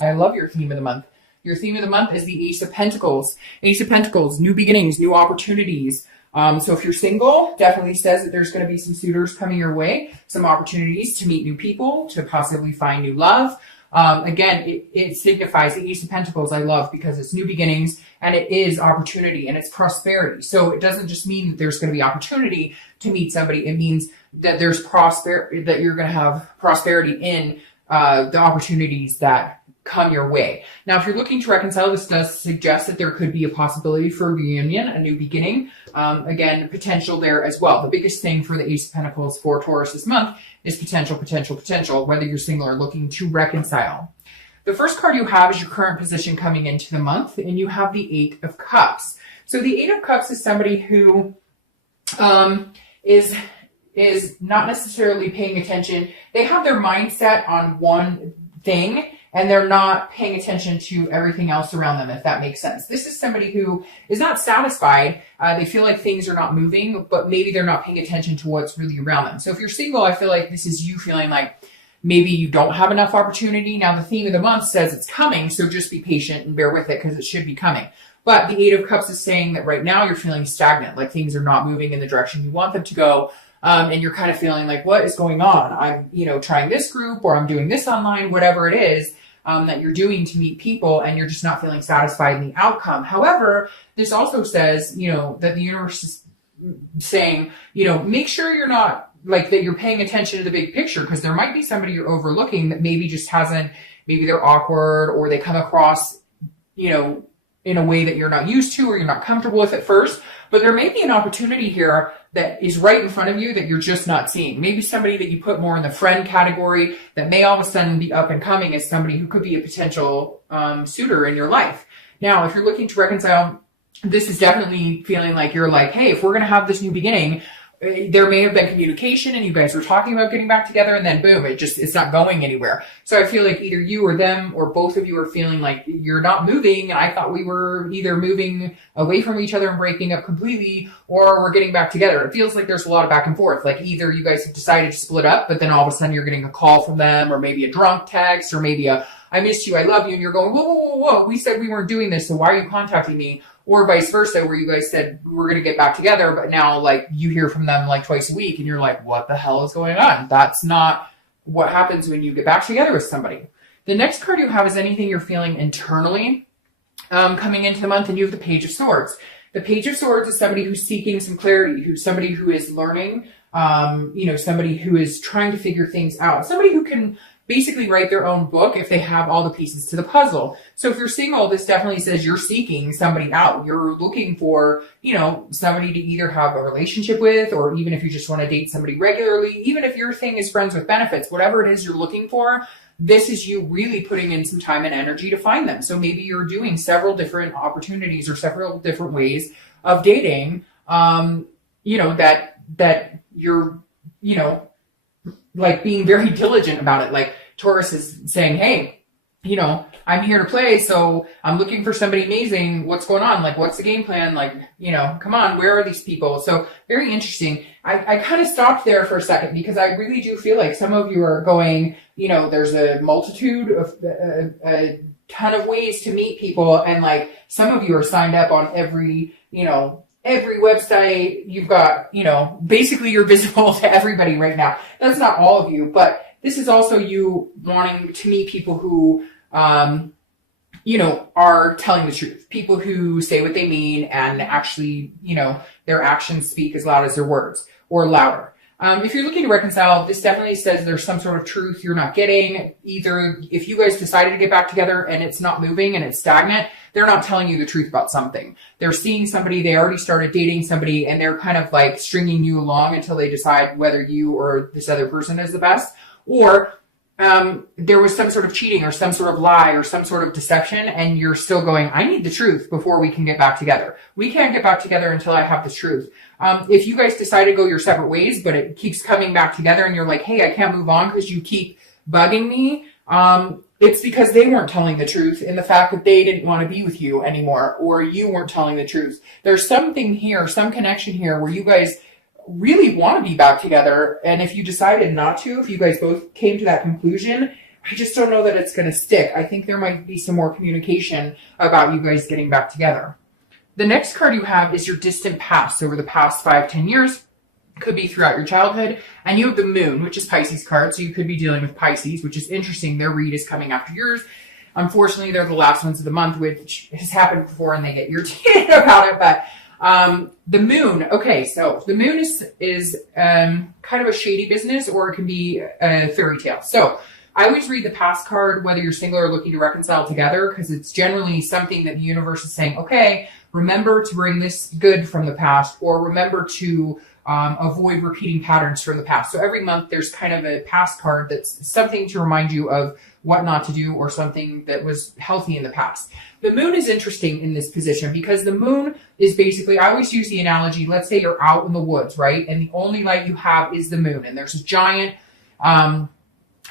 I love your theme of the month. Your theme of the month is the Ace of Pentacles. Ace of Pentacles, new beginnings, new opportunities. So if you're single, definitely says that there's going to be some suitors coming your way, some opportunities to meet new people, to possibly find new love. Again, it signifies the Ace of Pentacles I love because it's new beginnings and it is opportunity and it's prosperity. So it doesn't just mean that there's going to be opportunity to meet somebody. It means that there's that you're going to have prosperity in the opportunities that come your way. Now, if you're looking to reconcile, this does suggest that there could be a possibility for a reunion, a new beginning. Again, potential there as well. The biggest thing for the Ace of Pentacles for Taurus this month is potential, whether you're single or looking to reconcile. The first card you have is your current position coming into the month, and you have the Eight of Cups. So the Eight of Cups is somebody who is not necessarily paying attention. They have their mindset on one thing, and they're not paying attention to everything else around them, if that makes sense. This is somebody who is not satisfied. They feel like things are not moving, but maybe they're not paying attention to what's really around them. So if you're single, I feel like this is you feeling like maybe you don't have enough opportunity. Now, the theme of the month says it's coming, so just be patient and bear with it because it should be coming. But the Eight of Cups is saying that right now you're feeling stagnant, like things are not moving in the direction you want them to go. And you're kind of feeling like, what is going on? I'm, trying this group or I'm doing this online, whatever it is. That you're doing to meet people and you're just not feeling satisfied in the outcome. However, this also says, that the universe is saying, make sure you're not like that you're paying attention to the big picture because there might be somebody you're overlooking that maybe just maybe they're awkward or they come across, in a way that you're not used to or you're not comfortable with at first. But there may be an opportunity here that is right in front of you that you're just not seeing. Maybe somebody that you put more in the friend category that may all of a sudden be up and coming as somebody who could be a potential suitor in your life. Now, if you're looking to reconcile, this is definitely feeling like you're like, hey, if we're going to have this new beginning, there may have been communication and you guys were talking about getting back together and then boom, it's not going anywhere. So I feel like either you or them or both of you are feeling like you're not moving. And I thought we were either moving away from each other and breaking up completely or we're getting back together. It feels like there's a lot of back and forth. Like either you guys have decided to split up, but then all of a sudden you're getting a call from them or maybe a drunk text or maybe I missed you, I love you. And you're going, whoa. We said we weren't doing this. So why are you contacting me? Or vice versa, where you guys said we're going to get back together, but now like you hear from them like twice a week and you're like, what the hell is going on? That's not what happens when you get back together with somebody. The next card you have is anything you're feeling internally coming into the month, and you have the Page of Swords. The Page of Swords is somebody who's seeking some clarity, who's somebody who is learning, somebody who is trying to figure things out, somebody who can basically write their own book if they have all the pieces to the puzzle. So if you're single, this definitely says you're seeking somebody out. You're looking for, somebody to either have a relationship with, or even if you just want to date somebody regularly, even if your thing is friends with benefits, whatever it is you're looking for, this is you really putting in some time and energy to find them. So maybe you're doing several different opportunities or several different ways of dating, that you're, like being very diligent about it. Like Taurus is saying, hey, I'm here to play. So I'm looking for somebody amazing. What's going on? Like, what's the game plan? Like, come on, where are these people? So very interesting. I kind of stopped there for a second because I really do feel like some of you are going, there's a multitude of a ton of ways to meet people. And like some of you are signed up on every website. You've got, basically you're visible to everybody right now. That's not all of you, but this is also you wanting to meet people who, are telling the truth. People who say what they mean and actually, their actions speak as loud as their words or louder. If you're looking to reconcile, this definitely says there's some sort of truth you're not getting. Either if you guys decided to get back together and it's not moving and it's stagnant, they're not telling you the truth about something. They're seeing somebody, they already started dating somebody, and they're kind of like stringing you along until they decide whether you or this other person is the best. Or there was some sort of cheating or some sort of lie or some sort of deception, and you're still going, I need the truth before we can get back together. We can't get back together until I have the truth. If you guys decide to go your separate ways, but it keeps coming back together and you're like, hey, I can't move on because you keep bugging me, it's because they weren't telling the truth in the fact that they didn't want to be with you anymore, or you weren't telling the truth. There's something here, some connection here where you guys really want to be back together. And if you decided not to, if you guys both came to that conclusion, I just don't know that it's going to stick. I think there might be some more communication about you guys getting back together. The next card you have is your distant past, over the past 5-10 years. Could be throughout your childhood. And you have the moon, which is Pisces card. So you could be dealing with Pisces, which is interesting. Their read is coming after yours. Unfortunately, they're the last ones of the month, which has happened before and they get irritated about it. But the moon, okay, so the moon is kind of a shady business, or it can be a fairy tale. So I always read the past card, whether you're single or looking to reconcile together, because it's generally something that the universe is saying, okay, remember to bring this good from the past, or remember to avoid repeating patterns from the past. So every month there's kind of a past card that's something to remind you of what not to do, or something that was healthy in the past. The moon is interesting in this position because the moon is basically, I always use the analogy, let's say you're out in the woods, right? And the only light you have is the moon, and there's a giant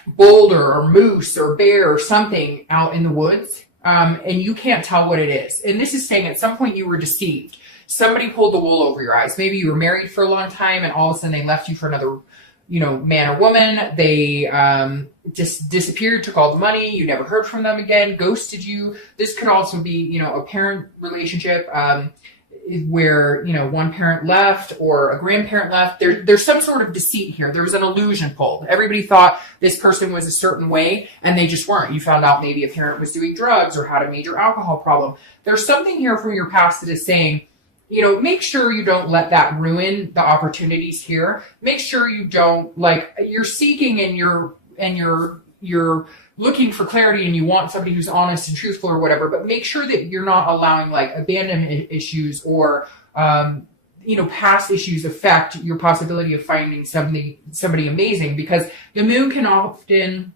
boulder or moose or bear or something out in the woods, and you can't tell what it is. And this is saying at some point you were deceived. Somebody pulled the wool over your eyes. Maybe you were married for a long time and all of a sudden they left you for another, man or woman. They just disappeared, took all the money. You never heard from them again, ghosted you. This could also be, a parent relationship where, one parent left or a grandparent left. There's some sort of deceit here. There was an illusion pulled. Everybody thought this person was a certain way and they just weren't. You found out maybe a parent was doing drugs or had a major alcohol problem. There's something here from your past that is saying, make sure you don't let that ruin the opportunities here. Make sure you don't, you're seeking and you're looking for clarity and you want somebody who's honest and truthful or whatever, but make sure that you're not allowing abandonment issues or, past issues affect your possibility of finding somebody amazing, because the moon can often,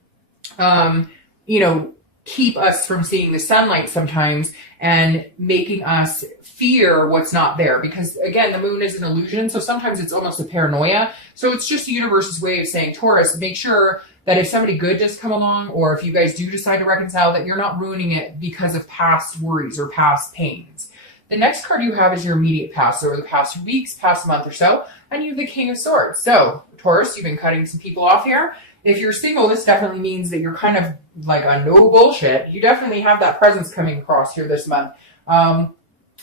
keep us from seeing the sunlight sometimes and making us fear what's not there, because again, the moon is an illusion. So sometimes it's almost a paranoia. So it's just the universe's way of saying, Taurus, make sure that if somebody good does come along, or if you guys do decide to reconcile, that you're not ruining it because of past worries or past pains. The next card you have is your immediate past, over the past weeks, past month or so, and you have the King of Swords. So Taurus, you've been cutting some people off here. If you're single, this definitely means that you're kind of like a no bullshit. You definitely have that presence coming across here this month.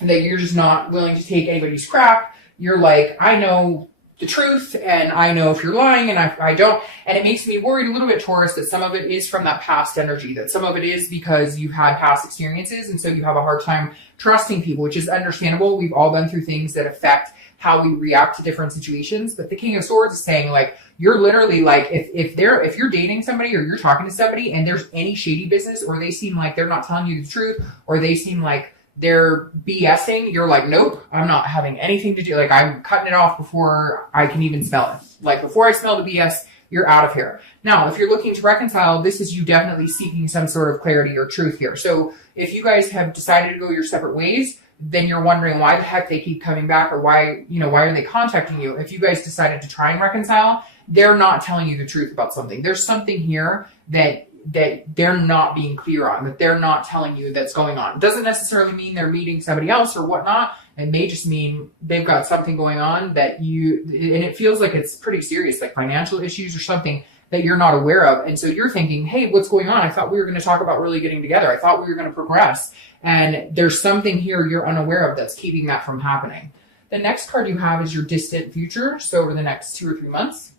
That you're just not willing to take anybody's crap. You're like, I know the truth and I know if you're lying and I don't. And it makes me worried a little bit, Taurus, that some of it is from that past energy, that some of it is because you've had past experiences. And so you have a hard time trusting people, which is understandable. We've all been through things that affect how we react to different situations. But the King of Swords is saying, you're literally if you're dating somebody or you're talking to somebody and there's any shady business, or they seem like they're not telling you the truth, or they seem like they're BSing, you're like, nope, I'm not having anything to do. I'm cutting it off before I can even smell it. Before I smell the BS, you're out of here. Now, if you're looking to reconcile, this is you definitely seeking some sort of clarity or truth here. So if you guys have decided to go your separate ways, then you're wondering why the heck they keep coming back, or why are they contacting you? If you guys decided to try and reconcile, they're not telling you the truth about something. There's something here that they're not being clear on, that they're not telling you that's going on. It doesn't necessarily mean they're meeting somebody else or whatnot. It may just mean they've got something going on and it feels like it's pretty serious, like financial issues or something that you're not aware of. And so you're thinking, hey, what's going on? I thought we were going to talk about really getting together. I thought we were going to progress. And there's something here you're unaware of that's keeping that from happening. The next card you have is your distant future. So over the next 2 or 3 months,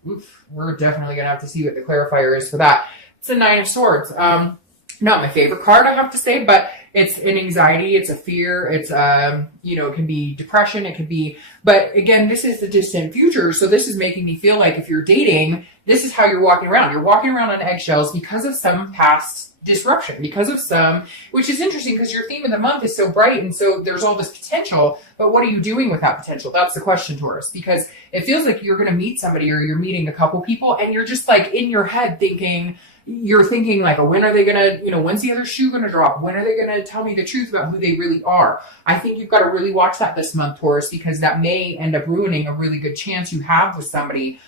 we're definitely going to have to see what the clarifier is for that. It's a Nine of Swords. Not my favorite card, I have to say, but it's an anxiety, it's a fear, it's, it can be depression, it could be, but again, this is the distant future. So this is making me feel like if you're dating, this is how you're walking around. You're walking around on eggshells because of some past disruption, which is interesting because your theme of the month is so bright. And so there's all this potential, but what are you doing with that potential? That's the question, Taurus, because it feels like you're going to meet somebody or you're meeting a couple people and you're just in your head thinking, when are they going to, when's the other shoe going to drop? When are they going to tell me the truth about who they really are? I think you've got to really watch that this month, Taurus, because that may end up ruining a really good chance you have with somebody,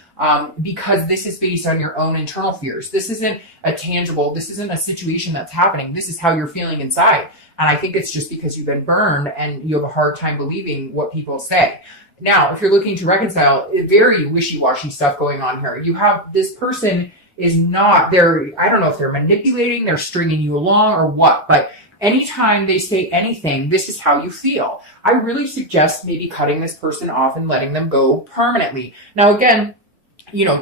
because this is based on your own internal fears. This isn't this isn't a situation that's happening. This is how you're feeling inside. And I think it's just because you've been burned and you have a hard time believing what people say. Now, if you're looking to reconcile, very wishy-washy stuff going on here. You have this person is not, I don't know if they're manipulating, they're stringing you along or what, but anytime they say anything, this is how you feel. I really suggest maybe cutting this person off and letting them go permanently. Now, again,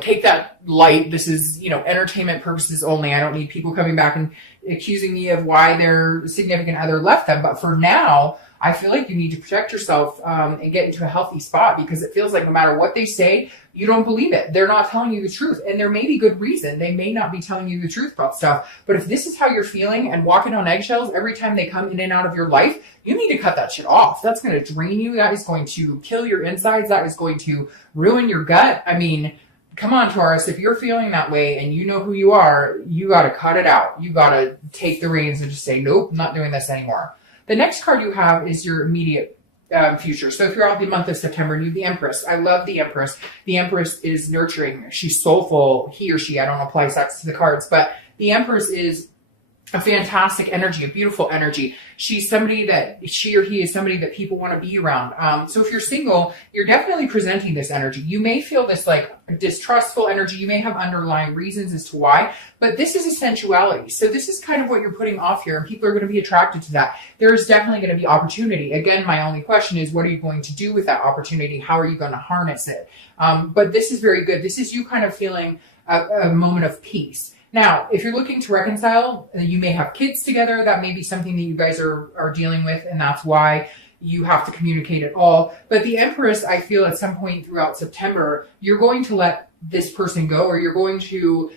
take that light. This is, entertainment purposes only. I don't need people coming back and accusing me of why their significant other left them. But for now, I feel like you need to protect yourself and get into a healthy spot, because it feels like no matter what they say, you don't believe it. They're not telling you the truth. And there may be good reason. They may not be telling you the truth about stuff. But if this is how you're feeling and walking on eggshells every time they come in and out of your life, you need to cut that shit off. That's going to drain you. That is going to kill your insides. That is going to ruin your gut. I mean, come on, Taurus, if you're feeling that way and you know who you are, you got to cut it out. You got to take the reins and just say, nope, I'm not doing this anymore. The next card you have is your immediate future. So if you're out the month of September, you have the Empress. I love the Empress. The Empress is nurturing. She's soulful. He or she, I don't apply sex to the cards, but the Empress is a fantastic energy, a beautiful energy. She or he is somebody that people want to be around. So if you're single, you're definitely presenting this energy. You may feel this like distrustful energy. You may have underlying reasons as to why, but this is a sensuality. So this is kind of what you're putting off here, and people are going to be attracted to that. There is definitely going to be opportunity. Again, my only question is, what are you going to do with that opportunity? How are you going to harness it? But this is very good. This is you kind of feeling a moment of peace. Now, if you're looking to reconcile, you may have kids together. That may be something that you guys are dealing with, and that's why you have to communicate at all. But the Empress, I feel at some point throughout September, you're going to let this person go, or you're going to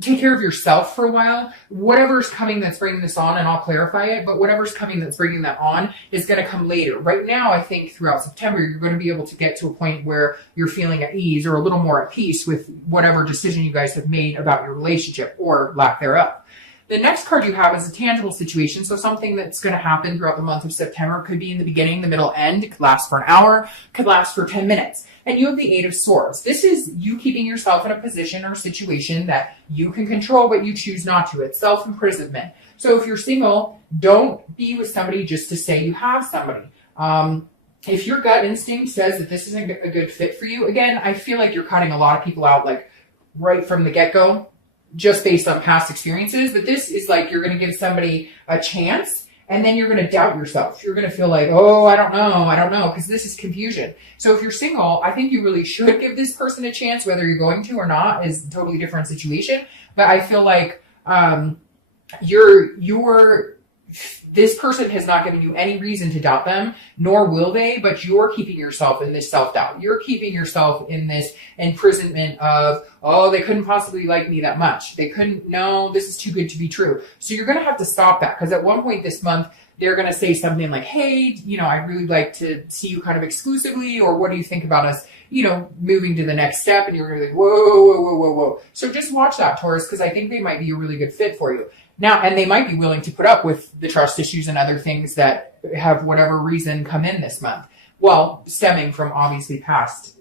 take care of yourself for a while. Whatever's coming that's bringing this on, and I'll clarify it, but whatever's coming that's bringing that on is going to come later. Right now, I think throughout September, you're going to be able to get to a point where you're feeling at ease or a little more at peace with whatever decision you guys have made about your relationship or lack thereof. The next card you have is a tangible situation. So something that's going to happen throughout the month of September. Could be in the beginning, the middle, end. It could last for an hour, could last for 10 minutes. And you have the Eight of Swords. This is you keeping yourself in a position or situation that you can control, but you choose not to. It's self-imprisonment. So if you're single, don't be with somebody just to say you have somebody. If your gut instinct says that this isn't a good fit for you, again, I feel like you're cutting a lot of people out like right from the get-go, just based on past experiences. But this is like you're going to give somebody a chance, and then you're going to doubt yourself. You're going to feel like, oh, I don't know, because this is confusion. So if you're single, I think you really should give this person a chance. Whether you're going to or not is a totally different situation. But I feel like this person has not given you any reason to doubt them, nor will they, but you're keeping yourself in this self-doubt. You're keeping yourself in this imprisonment of, oh, they couldn't possibly like me that much. No, this is too good to be true. So you're going to have to stop that, because at one point this month, they're going to say something like, hey, I'd really like to see you kind of exclusively, or what do you think about us, moving to the next step? And you're going to be like, whoa. So just watch that, Taurus, because I think they might be a really good fit for you. Now, and they might be willing to put up with the trust issues and other things that have whatever reason come in this month. Well, stemming from obviously past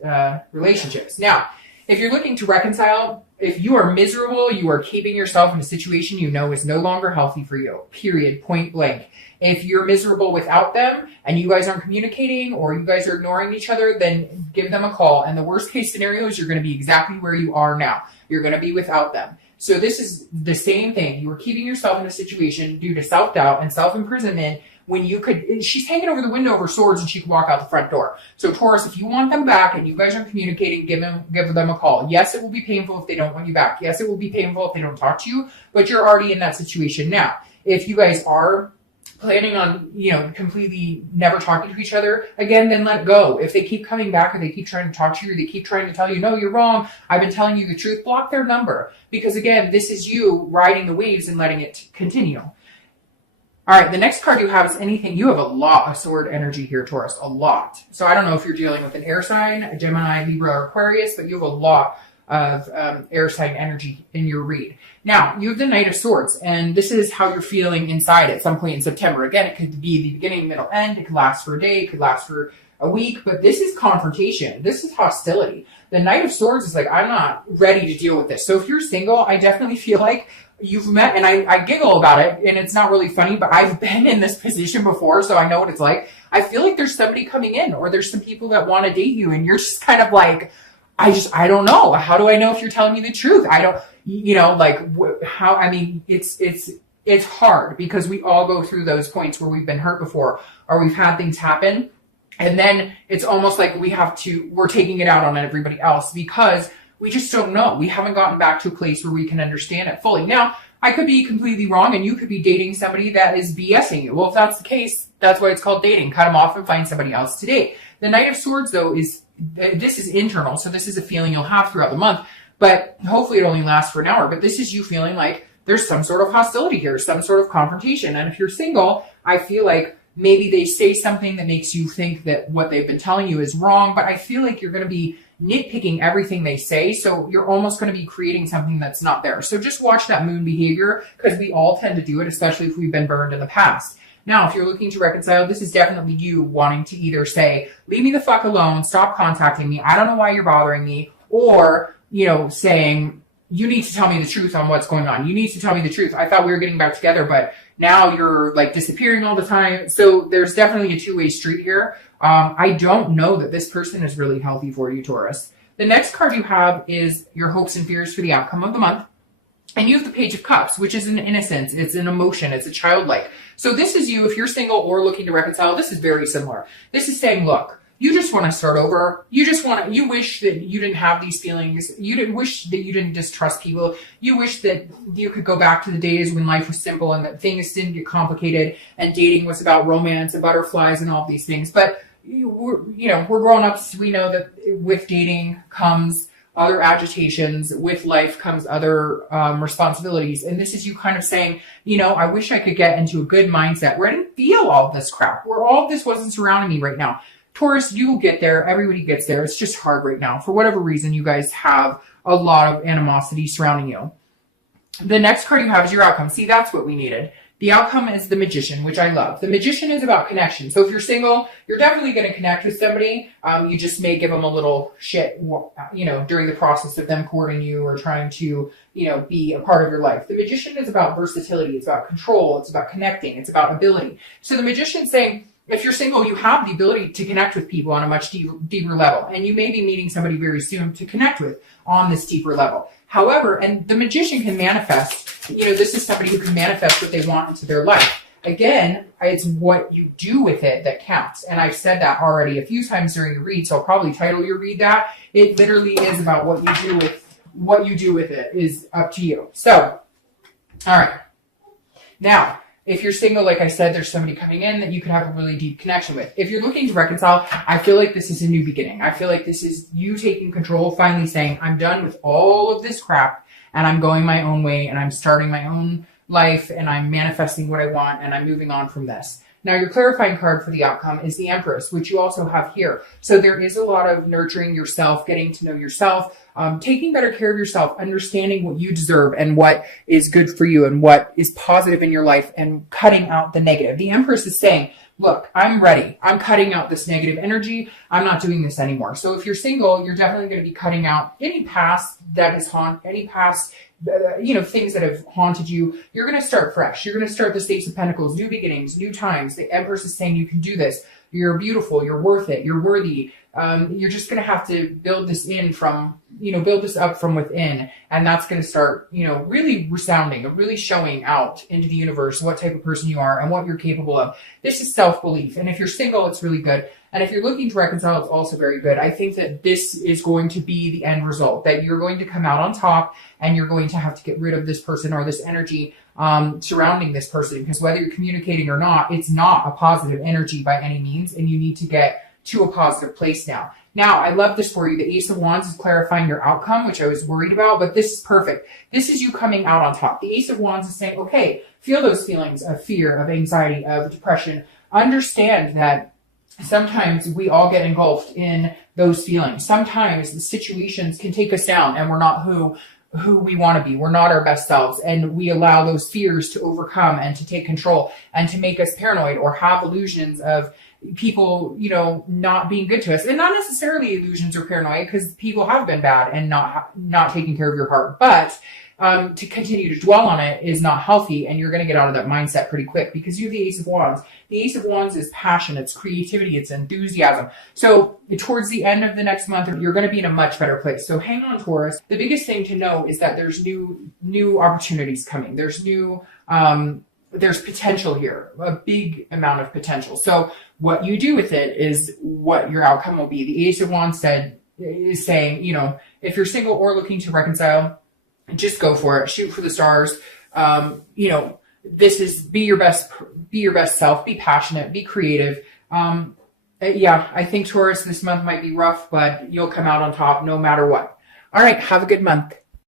relationships. Now, if you're looking to reconcile, if you are miserable, you are keeping yourself in a situation you know is no longer healthy for you, period, point blank. If you're miserable without them and you guys aren't communicating or you guys are ignoring each other, then give them a call. And the worst case scenario is you're going to be exactly where you are now. You're going to be without them. So this is the same thing. You are keeping yourself in a situation due to self-doubt and self-imprisonment when you could, she's hanging over the window of her swords and she could walk out the front door. So Taurus, if you want them back and you guys are communicating, give them a call. Yes, it will be painful if they don't want you back. Yes, it will be painful if they don't talk to you, but you're already in that situation now. If you guys are planning on, completely never talking to each other again, then let go. If they keep coming back or they keep trying to talk to you, or they keep trying to tell you, no, you're wrong, I've been telling you the truth, block their number. Because again, this is you riding the waves and letting it continue. All right, the next card you have is anything. You have a lot of sword energy here, Taurus, a lot. So I don't know if you're dealing with an air sign, a Gemini, Libra, or Aquarius, but you have a lot of air sign energy in your read. Now, you have the Knight of Swords, and this is how you're feeling inside at some point in September. Again, it could be the beginning, middle, end. It could last for a day. It could last for a week. But this is confrontation. This is hostility. The Knight of Swords is like, I'm not ready to deal with this. So if you're single, I definitely feel like you've met, and I giggle about it, and it's not really funny, but I've been in this position before, so I know what it's like. I feel like there's somebody coming in, or there's some people that want to date you, and you're just kind of like, I don't know. How do I know if you're telling me the truth? I don't, like how, I mean, it's hard because we all go through those points where we've been hurt before or we've had things happen. And then it's almost like we're taking it out on everybody else because we just don't know. We haven't gotten back to a place where we can understand it fully. Now, I could be completely wrong and you could be dating somebody that is BSing you. Well, if that's the case, that's why it's called dating. Cut them off and find somebody else to date. The Knight of Swords, though, this is internal. So this is a feeling you'll have throughout the month, but hopefully it only lasts for an hour. But this is you feeling like there's some sort of hostility here, some sort of confrontation. And if you're single, I feel like maybe they say something that makes you think that what they've been telling you is wrong, but I feel like you're going to be nitpicking everything they say. So you're almost going to be creating something that's not there. So just watch that moon behavior because we all tend to do it, especially if we've been burned in the past. Now, if you're looking to reconcile, this is definitely you wanting to either say, leave me the fuck alone, stop contacting me, I don't know why you're bothering me, or, saying, you need to tell me the truth on what's going on. You need to tell me the truth. I thought we were getting back together, but now you're like disappearing all the time. So there's definitely a two-way street here. I don't know that this person is really healthy for you, Taurus. The next card you have is your hopes and fears for the outcome of the month. And you have the Page of Cups, which is an innocence. It's an emotion. It's a childlike. So this is you, if you're single or looking to reconcile, this is very similar. This is saying, look, you just want to start over. You wish that you didn't have these feelings. You didn't wish that you didn't distrust people. You wish that you could go back to the days when life was simple and that things didn't get complicated and dating was about romance and butterflies and all of these things. But we're grown-ups. We know that with dating comes other agitations. With life comes other responsibilities. And this is you kind of saying, I wish I could get into a good mindset where I didn't feel all this crap, where all of this wasn't surrounding me right now. Taurus, you will get there. Everybody gets there. It's just hard right now. For whatever reason, you guys have a lot of animosity surrounding you. The next card you have is your outcome. See, that's what we needed. The outcome is the Magician, which I love. The Magician is about connection. So if you're single, you're definitely going to connect with somebody. You just may give them a little shit, during the process of them courting you or trying to, be a part of your life. The Magician is about versatility. It's about control. It's about connecting. It's about ability. So the Magician's saying, if you're single, you have the ability to connect with people on a much deeper level. And you may be meeting somebody very soon to connect with on this deeper level. However, and the Magician can manifest, this is somebody who can manifest what they want into their life. Again, it's what you do with it that counts. And I've said that already a few times during the read, so I'll probably title your read that. It literally is about what you do with it is up to you. So, all right. Now, if you're single, like I said, there's somebody coming in that you could have a really deep connection with. If you're looking to reconcile, I feel like this is a new beginning. I feel like this is you taking control, finally saying, I'm done with all of this crap and I'm going my own way and I'm starting my own life and I'm manifesting what I want and I'm moving on from this. Now, your clarifying card for the outcome is the Empress, which you also have here. So there is a lot of nurturing yourself, getting to know yourself, taking better care of yourself, understanding what you deserve and what is good for you and what is positive in your life and cutting out the negative. The Empress is saying, look, I'm ready. I'm cutting out this negative energy. I'm not doing this anymore. So if you're single, you're definitely going to be cutting out any past that is any past things that have haunted you. You're going to start fresh. You're going to start the Ace of Pentacles, new beginnings, new times. The Empress is saying you can do this. You're beautiful. You're worth it. You're worthy. You're just going to have to build this build this up from within. And that's going to start, really resounding, really showing out into the universe what type of person you are and what you're capable of. This is self-belief. And if you're single, it's really good. And if you're looking to reconcile, it's also very good. I think that this is going to be the end result, that you're going to come out on top and you're going to have to get rid of this person or this energy surrounding this person, because whether you're communicating or not, it's not a positive energy by any means. And you need to get to a positive place now. Now, I love this for you. The Ace of Wands is clarifying your outcome, which I was worried about, but this is perfect. This is you coming out on top. The Ace of Wands is saying, okay, feel those feelings of fear, of anxiety, of depression. Understand that sometimes we all get engulfed in those feelings. Sometimes the situations can take us down and we're not who we want to be. We're not our best selves. And we allow those fears to overcome and to take control and to make us paranoid or have illusions of people, not being good to us. And not necessarily illusions or paranoia, because people have been bad and not taking care of your heart. But to continue to dwell on it is not healthy, and you're going to get out of that mindset pretty quick because you have the Ace of Wands. The Ace of Wands is passion, it's creativity, it's enthusiasm. So towards the end of the next month, you're going to be in a much better place. So hang on, Taurus. The biggest thing to know is that there's new opportunities coming. There's there's potential here, a big amount of potential. So what you do with it is what your outcome will be. The Ace of Wands is saying, you know, if you're single or looking to reconcile, just go for it. Shoot for the stars. You know, this is be your best self, be passionate, be creative. Yeah, I think Taurus, this month might be rough, but you'll come out on top no matter what. All right. Have a good month.